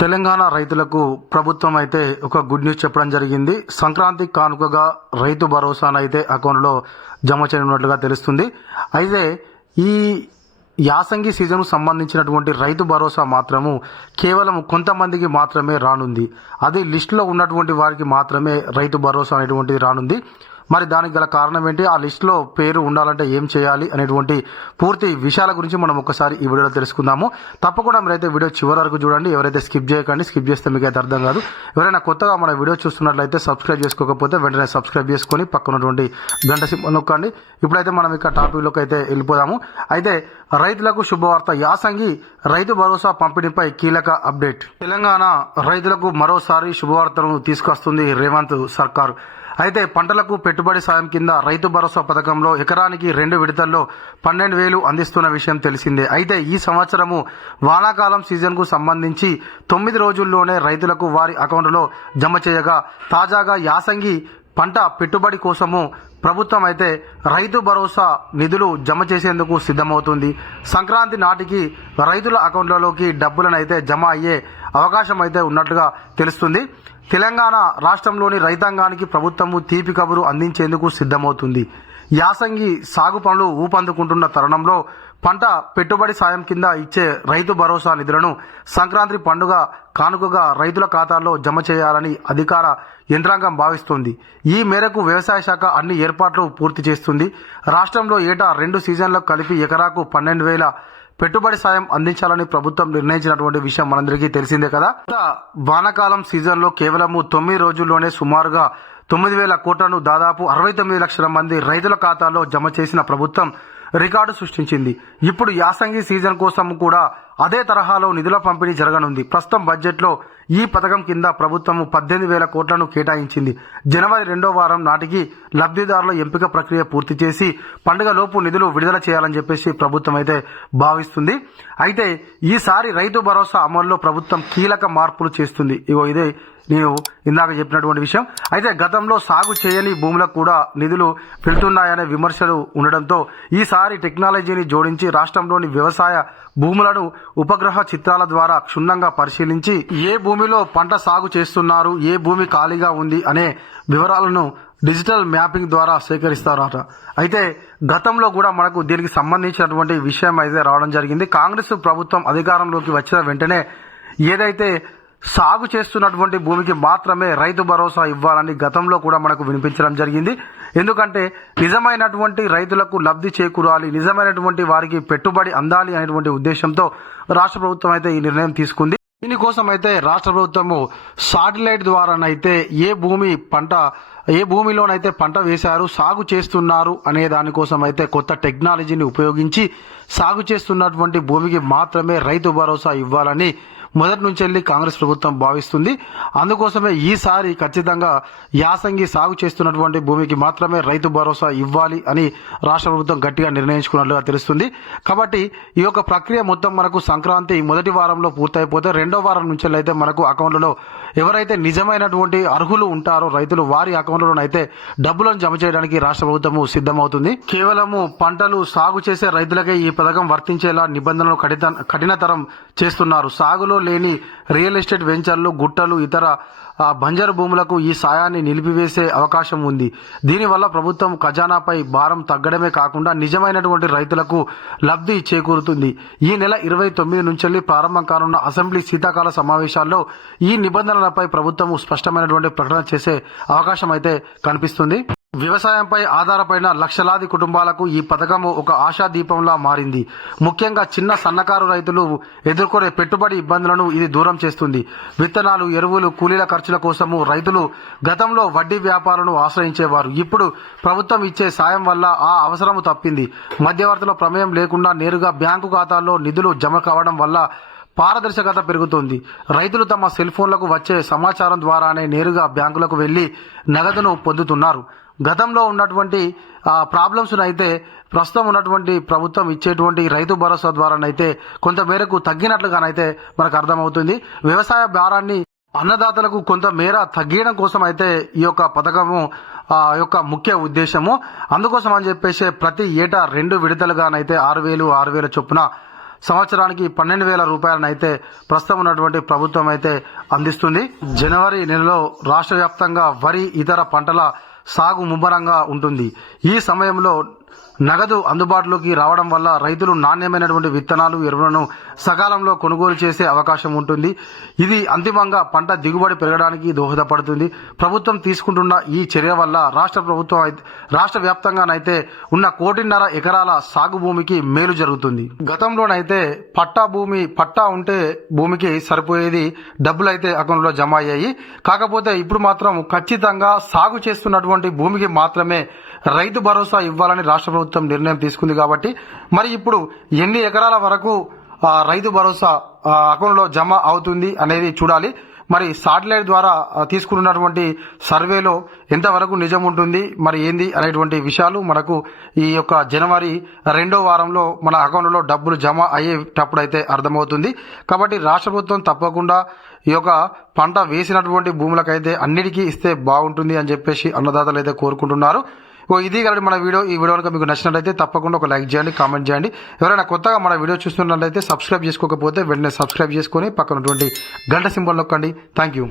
తెలంగాణ రైతులకు ప్రభుత్వం అయితే ఒక గుడ్ న్యూస్ చెప్పడం జరిగింది. సంక్రాంతి కానుకగా రైతు భరోసానైతే అకౌంట్లో జమ చేయనున్నట్లుగా తెలుస్తుంది. అయితే ఈ యాసంగి సీజన్కు సంబంధించినటువంటి రైతు భరోసా మాత్రము కేవలం కొంతమందికి మాత్రమే రానుంది. అది లిస్టులో ఉన్నటువంటి వారికి మాత్రమే రైతు భరోసా అనేటువంటిది రానుంది. మరి దానికి గల కారణం ఏంటి, ఆ లిస్టులో పేరు ఉండాలంటే ఏం చేయాలి అనేటువంటి పూర్తి విషయాల గురించి మనం ఒకసారి ఈ వీడియోలో తెలుసుకుందాము. తప్పకుండా మీరైతే వీడియో చివరి వరకు చూడండి. ఎవరైతే స్కిప్ చేయకండి, స్కిప్ చేస్తే మీకు అయితే అర్థం కాదు. ఎవరైనా కొత్తగా మన వీడియో చూస్తున్నట్లయితే సబ్స్క్రైబ్ చేసుకోకపోతే వెంటనే సబ్స్క్రైబ్ చేసుకొని పక్కనటువంటి గంట సింబల్ నొక్కండి. ఇప్పుడైతే మనం ఇక టాపిక్లోకి అయితే వెళ్ళిపోదాము. అయితే రైతులకు శుభవార్త, యాసంగి రైతు భరోసా పంపిణీపై కీలక అప్డేట్. తెలంగాణ రైతులకు మరోసారి శుభవార్తను తీసుకొస్తుంది రేవంత్ సర్కార్. అయితే పంటలకు పెట్టుబడి సాయం కింద రైతు భరోసా పథకంలో ఎకరానికి 2 విడతల్లో 12,000 అందిస్తున్న విషయం తెలిసిందే. అయితే ఈ సంవత్సరము వానాకాలం సీజన్కు సంబంధించి 9 రోజుల్లోనే రైతులకు వారి అకౌంట్లో జమ చేయగా, తాజాగా యాసంగి పంట పెట్టుబడి కోసము ప్రభుత్వం అయితే రైతు భరోసా నిధులు జమ చేసేందుకు సిద్ధమవుతుంది. సంక్రాంతి నాటికి రైతుల అకౌంట్లలోకి డబ్బులను అయితే జమ అయ్యే అవకాశం అయితే ఉన్నట్లుగా తెలుస్తుంది. తెలంగాణ రాష్ట్రంలోని రైతాంగానికి ప్రభుత్వము తీపి కబురు అందించేందుకు సిద్ధమవుతుంది. యాసంగి సాగు పనులు ఊపందుకుంటున్న తరుణంలో పంట పెట్టుబడి సాయం కింద ఇచ్చే రైతు భరోసా నిధులను సంక్రాంతి పండుగ కానుకగా రైతుల ఖాతాల్లో జమ చేయాలని అధికార యంత్రాంగం భావిస్తోంది. ఈ మేరకు వ్యవసాయ శాఖ అన్ని ఏర్పాట్లు పూర్తి చేస్తుంది. రాష్ట్రంలో ఏటా 2 సీజన్లకు కలిపి ఎకరాకు 12,000 పెట్టుబడి సాయం అందించాలని ప్రభుత్వం నిర్ణయించినటువంటి విషయం మనందరికీ తెలిసిందే కదా. వానాకాలం సీజన్లో కేవలము 9 రోజుల్లోనే సుమారుగా 9,000 కోట్లను దాదాపు 69 లక్షల మంది రైతుల ఖాతాలో జమ చేసిన ప్రభుత్వం రికార్డు సృష్టించింది. ఇప్పుడు యాసంగి సీజన్ కోసం కూడా అదే తరహాలో నిధుల పంపిణీ జరగనుంది. ప్రస్తుతం బడ్జెట్లో ఈ పథకం కింద ప్రభుత్వం 18,000 కోట్లను కేటాయించింది. జనవరి 2వ వారం నాటికి లబ్ధిదారుల ఎంపిక ప్రక్రియ పూర్తి చేసి పండుగలోపు నిధులు విడుదల చేయాలని చెప్పేసి ప్రభుత్వం అయితే భావిస్తుంది. అయితే ఈసారి రైతు భరోసా అమల్లో ప్రభుత్వం కీలక మార్పులు చేస్తుంది. ఇదే నేను ఇందాక చెప్పినటువంటి విషయం. అయితే గతంలో సాగు చేయని భూములకు కూడా నిధులు వెళ్తున్నాయనే విమర్శలు ఉండడంతో ఈసారి టెక్నాలజీని జోడించి రాష్ట్రంలోని వ్యవసాయ భూములను ఉపగ్రహ చిత్రాల ద్వారా క్షుణ్ణంగా పరిశీలించి ఏ భూమిలో పంట సాగు చేస్తున్నారు, ఏ భూమి ఖాళీగా ఉంది అనే వివరాలను డిజిటల్ మ్యాపింగ్ ద్వారా సేకరిస్తారట. అయితే గతంలో కూడా మనకు దీనికి సంబంధించినటువంటి విషయం అయితే రావడం జరిగింది. కాంగ్రెస్ ప్రభుత్వం అధికారంలోకి వచ్చిన వెంటనే ఏదైతే సాగు చేస్తున్నటువంటి భూమికి మాత్రమే రైతు భరోసా ఇవ్వాలని గతంలో కూడా మనకు వినిపించడం జరిగింది. ఎందుకంటే నిజమైనటువంటి రైతులకు లబ్ధి చేకూరాలి, నిజమైనటువంటి వారికి పెట్టుబడి అందాలి అనేటువంటి ఉద్దేశంతో రాష్ట్ర ప్రభుత్వం అయితే ఈ నిర్ణయం తీసుకుంది. దీనికోసం అయితే రాష్ట్ర ప్రభుత్వము సాటిలైట్ ద్వారానైతే ఏ భూమిలోనైతే పంట వేశారు, సాగు చేస్తున్నారు అనే దానికోసం అయితే కొత్త టెక్నాలజీని ఉపయోగించి సాగు చేస్తున్నటువంటి భూమికి మాత్రమే రైతు భరోసా ఇవ్వాలని మొదటి నుంచి వెళ్ళి కాంగ్రెస్ ప్రభుత్వం భావిస్తుంది. అందుకోసమే ఈసారి ఖచ్చితంగా యాసంగి సాగు చేస్తున్నటువంటి భూమికి మాత్రమే రైతు భరోసా ఇవ్వాలి అని రాష్ట్ర ప్రభుత్వం గట్టిగా నిర్ణయించుకున్నట్లుగా తెలుస్తుంది. కాబట్టి ఈ యొక్క ప్రక్రియ మొత్తం మనకు సంక్రాంతి మొదటి వారంలో పూర్తయిపోతే 2వ వారం నుంచి అయితే మనకు అకౌంట్లలో ఎవరైతే నిజమైనటువంటి అర్హులు ఉంటారో రైతులు వారి అకౌంట్లోనైతే డబ్బులను జమ చేయడానికి రాష్ట్ర ప్రభుత్వము సిద్ధమవుతుంది. కేవలము పంటలు సాగు చేసే రైతులకే ఈ పథకం వర్తించేలా నిబంధనలు కఠినతరం చేస్తున్నారు. సాగులో లేని రియల్ ఎస్టేట్ వెంచర్లు, గుట్టలు, ఇతర బంజరు భూములకు ఈ సాయాన్ని నిలిపివేసే అవకాశం ఉంది. దీనివల్ల ప్రభుత్వం ఖజానాపై భారం తగ్గడమే కాకుండా నిజమైనటువంటి రైతులకు లబ్ధి చేకూరుతుంది. ఈ నెల 29 నుంచి ప్రారంభం కానున్న అసెంబ్లీ శీతాకాల సమావేశాల్లో ఈ నిబంధనలపై ప్రభుత్వం స్పష్టమైనటువంటి ప్రకటన చేసే అవకాశం అయితే కనిపిస్తుంది. వ్యవసాయంపై ఆధారపడిన లక్షలాది కుటుంబాలకు ఈ పథకం ఒక ఆశాదీపంలా మారింది. ముఖ్యంగా చిన్న సన్నకారు రైతులు ఎదుర్కొనే పెట్టుబడి ఇబ్బందులను ఇది దూరం చేస్తుంది. విత్తనాలు, ఎరువులు, కూలీల ఖర్చుల కోసము రైతులు గతంలో వడ్డీ వ్యాపారులను ఆశ్రయించేవారు. ఇప్పుడు ప్రభుత్వం ఇచ్చే సాయం వల్ల ఆ అవసరము తప్పింది. మధ్యవర్తుల ప్రమేయం లేకుండా నేరుగా బ్యాంకు ఖాతాల్లో నిధులు జమ కావడం వల్ల పారదర్శకత పెరుగుతుంది. రైతులు తమ సెల్ ఫోన్లకు వచ్చే సమాచారం ద్వారానే నేరుగా బ్యాంకులకు వెళ్లి నగదును పొందుతున్నారు. గతంలో ఉన్నటువంటి ప్రాబ్లమ్స్ అయితే ప్రస్తుతం ఉన్నటువంటి ప్రభుత్వం ఇచ్చేటువంటి రైతు భరోసా ద్వారానైతే కొంత మేరకు తగ్గినట్లుగానైతే మనకు అర్థమవుతుంది. వ్యవసాయ భారాన్ని అన్నదాతలకు కొంత మేర తగ్గడం కోసం అయితే ఈ యొక్క పథకము యొక్క ముఖ్య ఉద్దేశము. అందుకోసం అని చెప్పేసి ప్రతి ఏటా 2 విడతలుగానైతే 6,000 చొప్పున సంవత్సరానికి 12,000 రూపాయలనైతే ప్రస్తుతం ఉన్నటువంటి ప్రభుత్వం అయితే అందిస్తుంది. జనవరి నెలలో రాష్ట్ర వ్యాప్తంగా వరి ఇతర పంటల సాగు ముమ్మరంగా ఉంటుంది. ఈ సమయంలో నగదు అందుబాటులోకి రావడం వల్ల రైతులు నాణ్యమైనటువంటి విత్తనాలు, ఎరువులను సకాలంలో కొనుగోలు చేసే అవకాశం ఉంటుంది. ఇది అంతిమంగా పంట దిగుబడి పెరగడానికి దోహదపడుతుంది. ప్రభుత్వం తీసుకుంటున్న ఈ చర్య వల్ల రాష్ట్ర వ్యాప్తంగానైతే ఉన్న 1.5 ఎకరాల సాగు భూమికి మేలు జరుగుతుంది. గతంలోనైతే పట్టా ఉంటే భూమికి సరిపోయేది డబ్బులు అయితే అకౌంట్లో జమ అయ్యాయి. కాకపోతే ఇప్పుడు మాత్రం ఖచ్చితంగా సాగు చేస్తున్నటువంటి భూమికి మాత్రమే రైతు భరోసా ఇవ్వాలని రాష్ట్ర ప్రభుత్వం నిర్ణయం తీసుకుంది. కాబట్టి మరి ఇప్పుడు ఎన్ని ఎకరాల వరకు రైతు భరోసా అకౌంట్లో జమ అవుతుంది అనేది చూడాలి. మరి శాటిలైట్ ద్వారా తీసుకున్నటువంటి సర్వేలో ఎంతవరకు నిజం ఉంటుంది, మరి ఏంది అనేటువంటి విషయాలు మనకు ఈ యొక్క జనవరి 2వ వారంలో మన అకౌంట్లో డబ్బులు జమ అయ్యేటప్పుడు అయితే అర్థమవుతుంది. కాబట్టి రాష్ట్ర ప్రభుత్వం తప్పకుండా ఈ యొక్క పంట వేసినటువంటి భూములకైతే అన్నిటికీ ఇస్తే బాగుంటుంది అని చెప్పేసి అన్నదాతలు అయితే కోరుకుంటున్నారు. ఇది కాబట్టి మన వీడియో. ఈ వీడియో కనుక మీకు నచ్చినట్లయితే తప్పకుండా ఒక లైక్ చేయండి, కామెంట్ చేయండి. ఎవరైనా కొత్తగా మన వీడియో చూస్తున్నట్లయితే సబ్స్క్రైబ్ చేసుకోకపోతే వెంటనే సబ్స్క్రైబ్ చేసుకొని పక్కన ఉన్నటువంటి గంట సింబల్ నొక్కండి. Thank you.